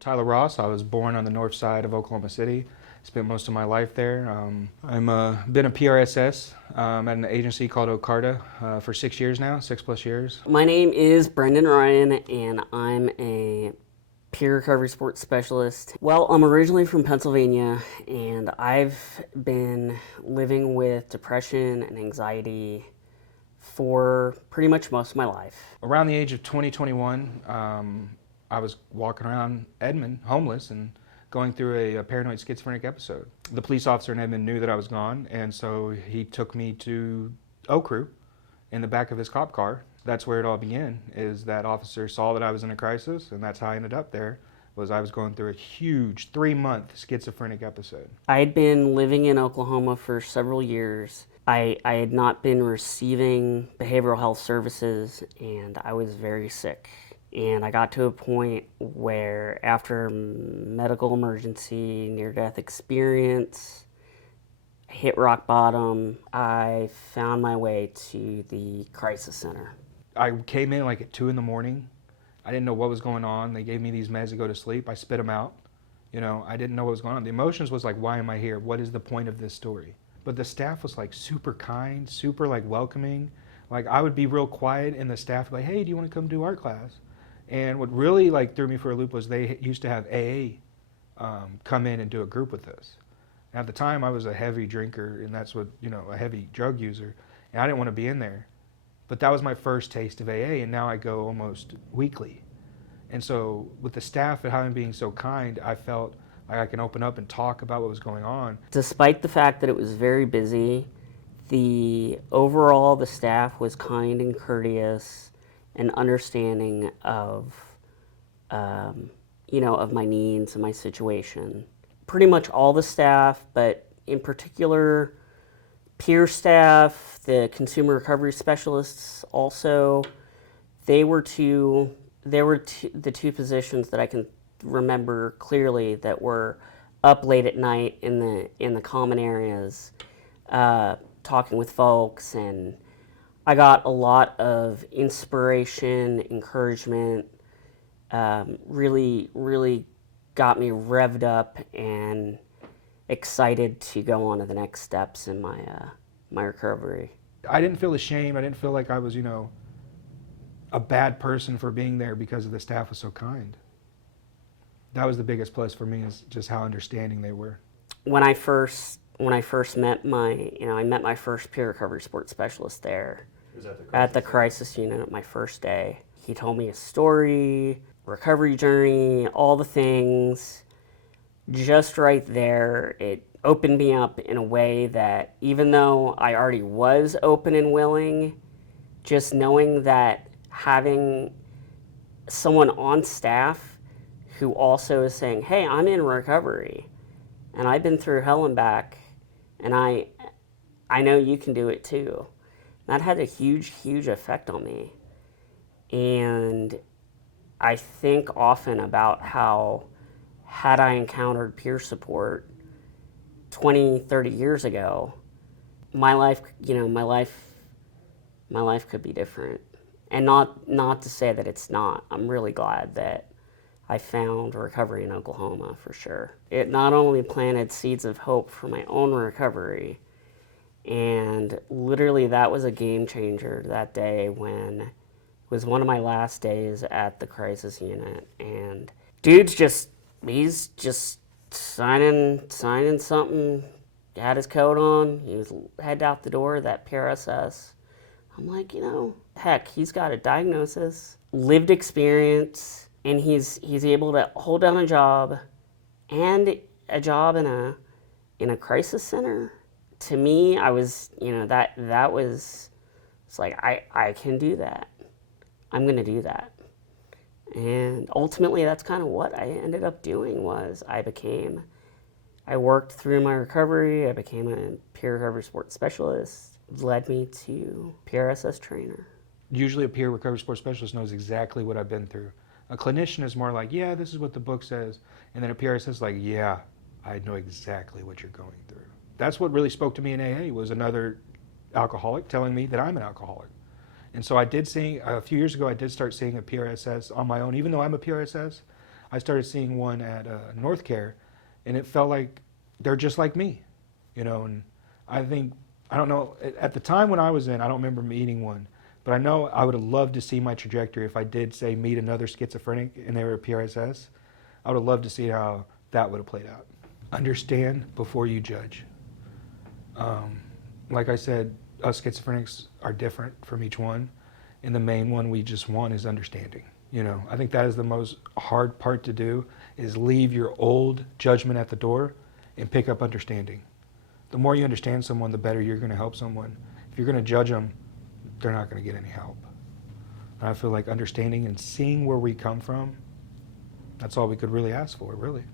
Tyler Ross. I was born on the north side of Oklahoma City. Spent most of my life there. I'm been a PRSS at an agency called Ocarta for 6 years now, 6+ years. My name is Brendan Ryan, and I'm a peer recovery sports specialist. Well, I'm originally from Pennsylvania, and I've been living with depression and anxiety for pretty much most of my life. Around the age of 2021, I was walking around Edmond, homeless, and going through a paranoid schizophrenic episode. The police officer in Edmond knew that I was gone, and so he took me to Ocru in the back of his cop car. That's where it all began, is that officer saw that I was in a crisis, and that's how I ended up there, was I was going through a huge 3-month schizophrenic episode. I had been living in Oklahoma for several years. I had not been receiving behavioral health services, and I was very sick. And I got to a point where, after medical emergency, near-death experience, hit rock bottom, I found my way to the crisis center. I came in like at 2 in the morning. I didn't know what was going on. They gave me these meds to go to sleep. I spit them out. I didn't know what was going on. The emotions was like, why am I here? What is the point of this story? But the staff was like super kind, super like welcoming. Like I would be real quiet and the staff would be like, hey, do you want to come do art class? And what really like threw me for a loop was they used to have AA come in and do a group with us. And at the time I was a heavy drinker, and that's what, a heavy drug user, and I didn't want to be in there. But that was my first taste of AA, and now I go almost weekly. And so with the staff and having being so kind, I felt like I can open up and talk about what was going on. Despite the fact that it was very busy, the staff was kind and courteous and understanding of, of my needs and my situation. Pretty much all the staff, but in particular, peer staff, the consumer recovery specialists also, they were the two positions that I can remember clearly that were up late at night in the common areas, talking with folks, and I got a lot of inspiration, encouragement. Really got me revved up and excited to go on to the next steps in my recovery. I didn't feel ashamed. I didn't feel like I was, a bad person for being there because the staff was so kind. That was the biggest plus for me, is just how understanding they were. When I first met I met my first peer recovery sports specialist there. Was that at the crisis unit at my first day. He told me his story, recovery journey, all the things. Just right there, it opened me up in a way that, even though I already was open and willing, just knowing that having someone on staff who also is saying, hey, I'm in recovery and I've been through hell and back, and I know you can do it too. That had a huge effect on me. And I think often about how, had I encountered peer support 20, 30 years ago, my life could be different. And not to say that it's not. I'm really glad that I found recovery in Oklahoma, for sure. It not only planted seeds of hope for my own recovery, and literally that was a game changer that day, when it was one of my last days at the crisis unit, and he's just signing something, had his coat on, he was headed out the door, that PRSS. I'm like, heck, he's got a diagnosis, lived experience, and he's able to hold down a job and a job in a crisis center. To me, I was, that was, it's like, I can do that. I'm going to do that. And ultimately, that's kind of what I ended up doing. Was I worked through my recovery, I became a peer recovery sports specialist, led me to PRSS trainer. Usually a peer recovery sports specialist knows exactly what I've been through. A clinician is more like, yeah, this is what the book says. And then a PRSS is like, yeah, I know exactly what you're going through. That's what really spoke to me in AA, was another alcoholic telling me that I'm an alcoholic. And so I did see, a few years ago, I did start seeing a PRSS on my own. Even though I'm a PRSS, I started seeing one at North Care, and it felt like they're just like me, you know. And I think, I don't know, at the time when I was in, I don't remember meeting one, but I know I would have loved to see my trajectory if I did, say, meet another schizophrenic and they were a PRSS. I would have loved to see how that would have played out. Understand before you judge. Like I said, us schizophrenics are different from each one, and the main one we just want is understanding. You know, I think that is the most hard part to do, is leave your old judgment at the door and pick up understanding. The more you understand someone, the better you're going to help someone. If you're going to judge them, they're not going to get any help. And I feel like understanding and seeing where we come from, that's all we could really ask for, really.